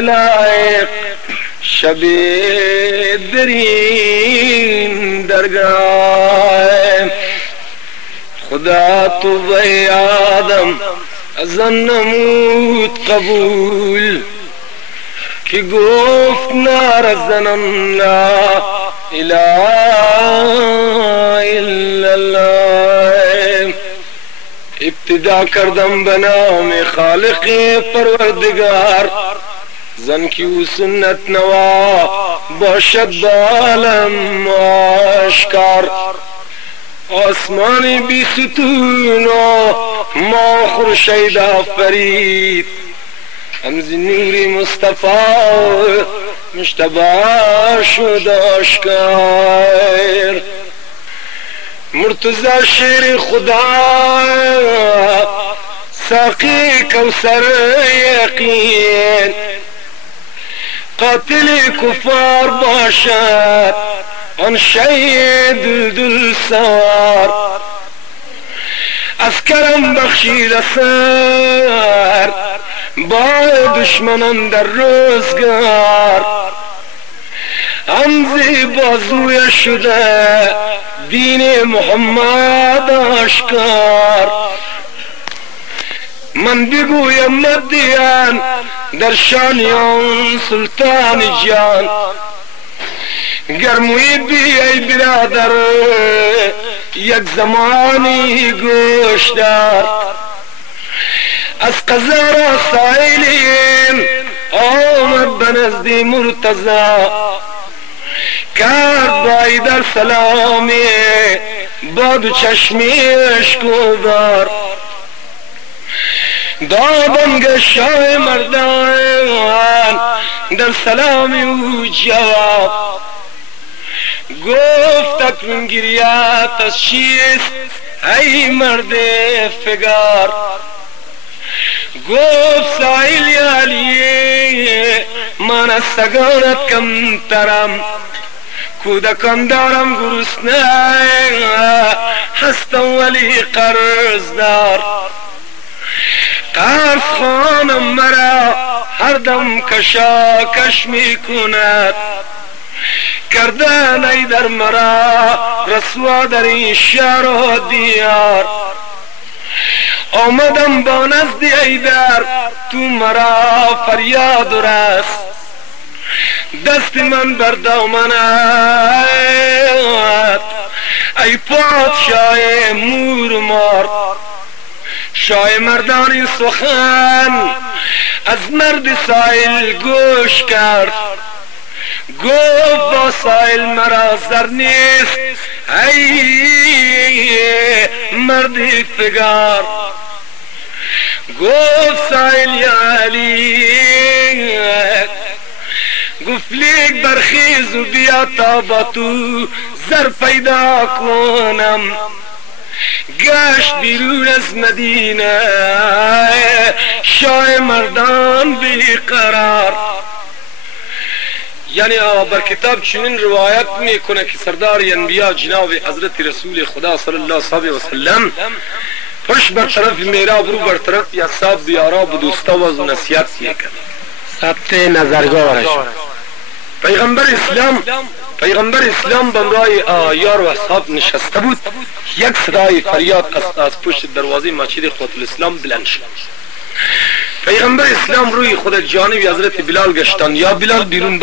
لایق شب درین درگاه خدا تو به آدم از آن نمود قبول که گفت نرزنم لا اله الا الله. ابتدا کردم به نام خالق پروردگار، زن کی و سنت نوا باشد بالم آشکار. آسمان بی ستون و ما خورشید آفرید، همز نور مصطفی مجتبی شد آشکار. مرتضی شیر خدا ساقی کوثر یقین، قاتل کفار باشد آن شهید دل سوار. از کرم بخشید اثر با دشمنان در روزگار، همزی بازوی شده دین محمد آشکار. من بگویم مدیان در شانیان سلطان جان، گرموی بی ای برادر یک زمانی گوش دار. از قذارا سائلین آمد بنزدی مرتضی، کرد بای در سلامی با دو چشمیش گذار. دادم گشای مردان در سلامی او جواب، گفت اکنون گریت از چیست ای مرد فگار. گفت سائل علی من از سگانت کم ترم، کودکان دارم گرسنه هستم ولی قرض دار. قرض خانم مرا هر دم کشاکش می کند، کردن ای در مرا رسوا در این شهر و دیار. آمدم با نزد ای در تو مرا فریاد رس، دست من بر دامنت ای پادشاه مور مار. شاه مردان سخن از مرد سائل گوش کرد، گفت با سائل مرا زر نیست ای مرد فگار. گفت سائل یا علی، گفت لیک برخیز و بیا تا با تو زر پیدا کنم. گشت بیرون از مدینه شاه مردان بیقرار. یعنی بر کتاب چنین روایت میکنه که سردار انبیا جناب حضرت رسول خدا صلی الله علیه و سلم پشت بر طرف میراب رو بر طرف اصحاب دیارا و دوستا و نصیحت میکرد، ثبت نظرگاه پیغمبر اسلام بمرای یار و اصحاب نشسته بود. یک صدای فریاد از پشت دروازه مسجد قوت الاسلام بلند شد. پیغمبر اسلام روی خود جانب حضرت بلال گشتند، یا بلال بیرون